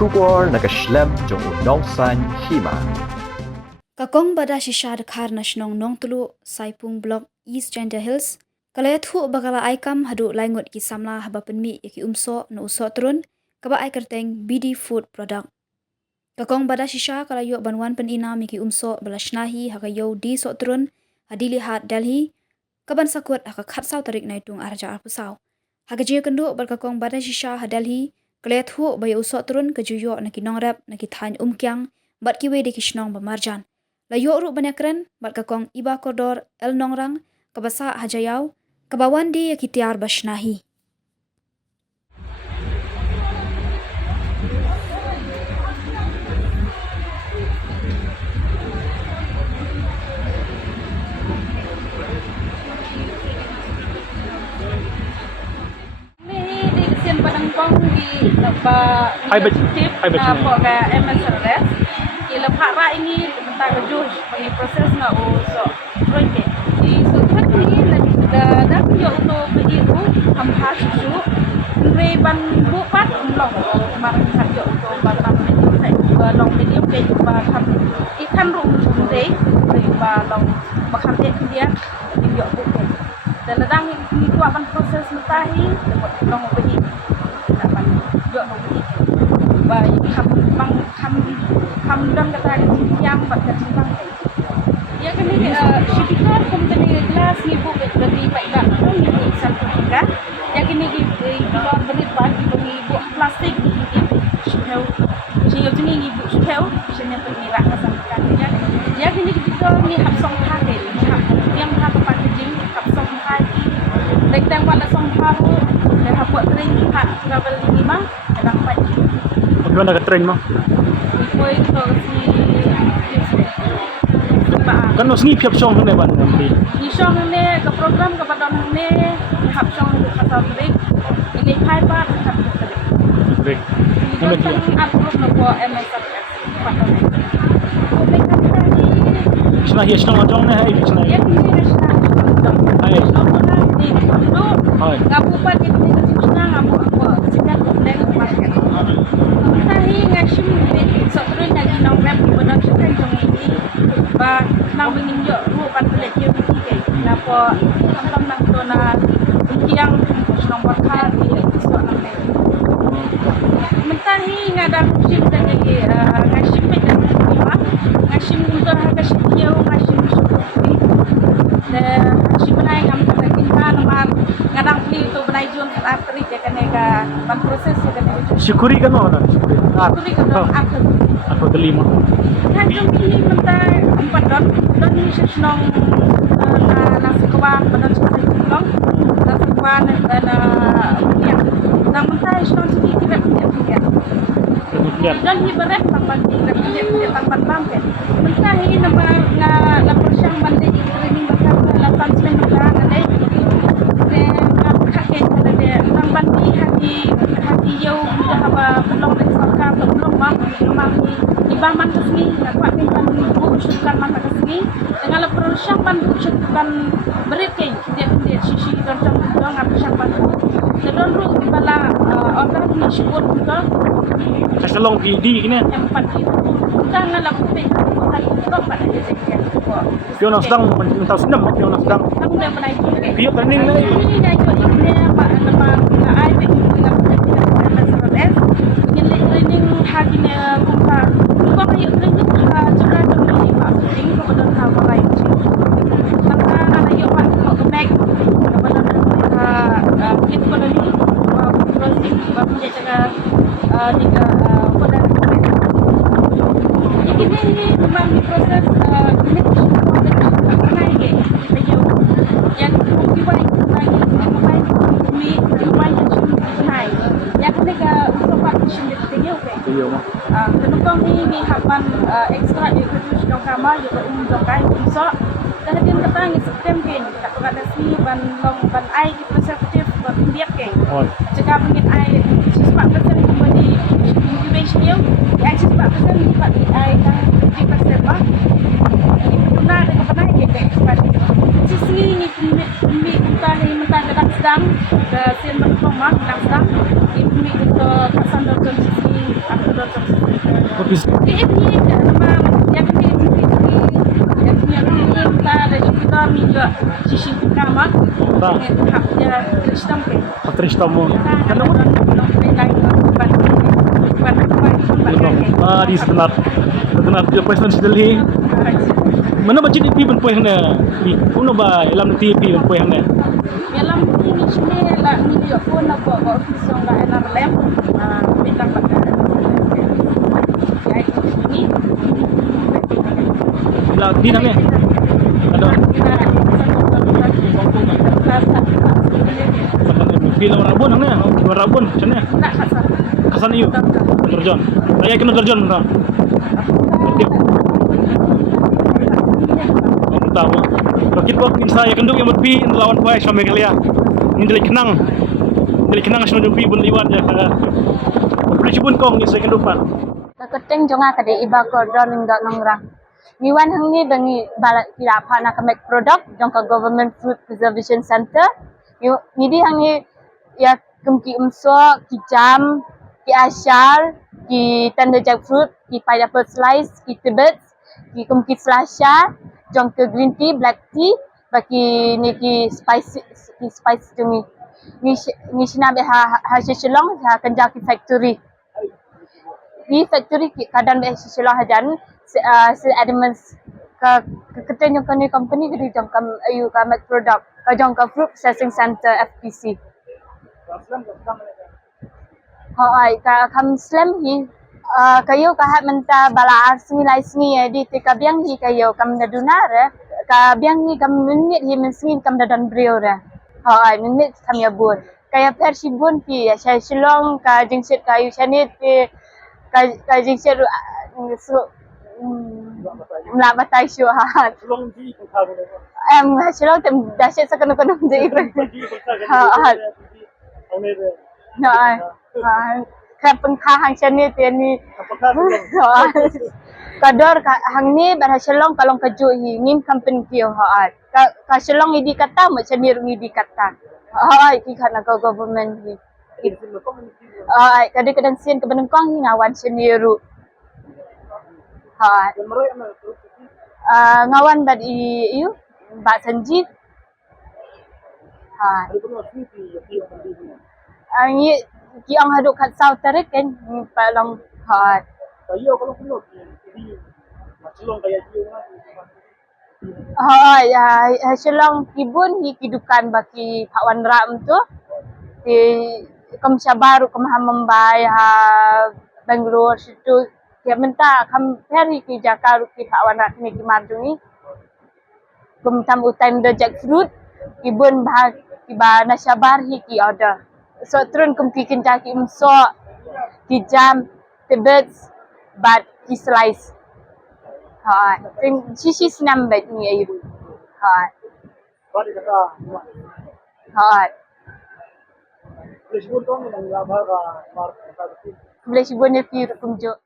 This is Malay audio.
Shubor nakaslem jong unong san hima. Kakong bada shisha dekhar nasionong nong tulu Saipung Block East Gender Hills. Kalayathu bagala aikam hadu laingot ki samla haba penmi yaki umso no uso turun kaba ai kerteng BD Food Product. Kakong bada shisha kalayo banwan penina miki umso belashnahi hakayo di so turun hadili hat Delhi kaban sakut haka khatsau tarik naitung arja arpusau. Hakaji kendu berkakong bada shisha ha Delhi kalayathu bayo uso turun kejuyo naki nongrap naki thany umkyang bat kiwe de kishnong bamarjan. Layo ru banyakren bat kakong iba kodor el nongrang kabasa hajayau kabawan di yakitiar bashnahi. Padangpong di tip po ka MSRS ilapha ra ini tentang kejus bagi proses na uso proyek di sukat ni da yo to pediku hamha susu reban bupat long marang yo to batam long medium ke ba tham ikan rum dei ba long bakam dia yo buke dalam ni tu akan proses mutahi long pedi dapat yo no pedi ba kam dan kata yang pada simpang ya kini syukur company glass ni bu lebih baik dah ni sertifikat yang kini di luar beri bagi bu plastik syukur syukur ni bu syukur sini pengirak kesampaian ya kini kita ni habsong hari yang hak tempat kerja habsong hari lekang wala song haru dan buat train hak travel 5 dan 4 Bagaimana ke train mo? Ipoi to si Kan no sngi phiap song ne ban ni. Ni song ne ke program ke padang ne hap song ke pasal break. Ini khai ba hap break. Break. Ini kan approve no ko MSRS padang. Break kan tadi. Sna hi sna jong ne hai sna. Ya ni sna. Hai. Ni do. Hai. Ngapu pa ni sna ngapu apa. Sikat ne market. Tahi ngashim ni sotru lagi nong rap pada chicken jong ini. Ba nang bingin yo ru pan pelet yo ke napo kam nang to na yang nomor kha di so nang ne mentahi ngadang sim dan jadi ngashim pe dan lima ngashim untuk harga yo ngashim dan ngashim naik kam kata kita nomor ngadang pli to benai jun kata tri ya kaneka ban proses ya kaneka Syukuri kan no na. syukuri kan Apa kelima? Kan kami mentai 4 don ni senong na sekolah pada sekolah long na sekolah na ya nang mentai senong sini tidak Ya. dan hi berat tampan tidak tampan bangke mentai nama na persyang bande training bakal la pansen bakal ada dan kakek ada tampan di hati yo dah apa belum disokar belum mah ibang man kesini dapat pintan bu syukur man kesini dengan lepas syampan bu syukur berit ke dia sisi dan doang apa syampan dan ru bala orang ni syukur juga Kasalong PD kini. empat kita ngalap pe tak pada sekian Pion sedang mentau senam pion sedang. aku dah pernah Pion training ni. ini dah ikut ini apa nama ai pe dengan MSRS ini training hagine kumpa kumpa ayo training juga demi pak training kepada tahu lain maka ada yo pak mau ke back kepada ekonomi proses punya cara tiga pada ini memang proses ini naik yang dibuat lagi dibuat mi dibuat naik yang mereka sempat sendiri tinggal Iyo mo. Kenapa ni hapan ekstra di kerja dong kamar juga dong kai bisa kemudian kata ni sistem ken tak ada si ban long ban ai di preservative ban biak ken Oh. jika mungkin ai siswa persen di motivation yo ai siswa persen di ai kan di preserva di tuna dengan pernah ke ekstra sisi ni mi kita ni mentang sedang ke sin ban rumah sedang di mi untuk pasang dokter sisi aku Office. Ini nama yang kita ada kita minta sisi pertama. Tak. Haknya Kristen ke. Patris tamu. Kalau Di sebenar. Sebenar dia Presiden Delhi. Mana baca TV pun poin na. Kuno ba ilam TV pun poin na. Dalam ini sini lah video pun nak buat office yang lah enak lem. Kita pakai. Ya ini. Lah di namanya. Ada. Bilang Rabun na. Rabun macam ni. Tak kasar. Kasan iyo. Terjun. Saya kena terjun na. Tahu. Rakit po minsa ya kenduk yang berpi lawan kuai sampai kalian. Ini dari kenang. Dari kenang asal berpi pun liwat ya. Boleh pun kong ni saya kendupan. Keteng jonga kade iba ko don ndo nongrang. Niwan hang ni bangi balat kira pa na ka make product jong ka Government Fruit Preservation Center. Ni di hang ni ya kumki umso ki jam ki ashar ki tender jackfruit ki pineapple slice ki tibets ki kumki flasha jong ke green tea black tea baki ni ki spice jungi. Ni sina be ha shishlong ha kanja ki factory. Di factory kadang be shishlong hajan se adamants ka keteng jong ni company ke jong kam ayu ka make product ka jong ka fruit processing center FPC. Hai ka kam slam hi kayo kahat menta bala arsi lai sni di te kabyang hi kayo kam dadunare kabyang ni kam minit hi mensingin kam dadan brio re. Hai minit kam ya bun. Kaya persi bun pi ya saya silong ka jingsit kayu chanit pi ka jingsit su melabatai syu ha. Long di pun tahu. Silong tem dasyat sakano-kano de. Ha. Nah, kan pengkahang chani tiani. Kador hang ni berhasilong kalong kaju hi ngim company kio haat. Ka silong idi kata macam ni rungi di kata. Hai ki kana ka government hi. Kadang-kadang sien ke benengkong hi ngawan seniru. Hai. Ngawan bad iu Mbak Sanjeev. Hai. Ni ki ang haduk kat South tarik kan palong hat. Saya kalau kuno jadi macam kayak dia. Hasilong kibun hi kidukan baki Pak Wan Ram tu di kam Sabaru kam Mumbai ha Bangalore situ dia minta kam peri ki Jakarta ki Pak Wan Ram ni ki Marduni kum tam utai de jackfruit kibun bah ki ba na Sabar hi ki order. So turun kum ki kinta ki umso ki jam tibets but ki slice. Ha, sisi senam bet ni ayu. Ha. Balik kata. Ha. Boleh sebut dong yang lama ka mark kata. Boleh sebut ni pi kumjo.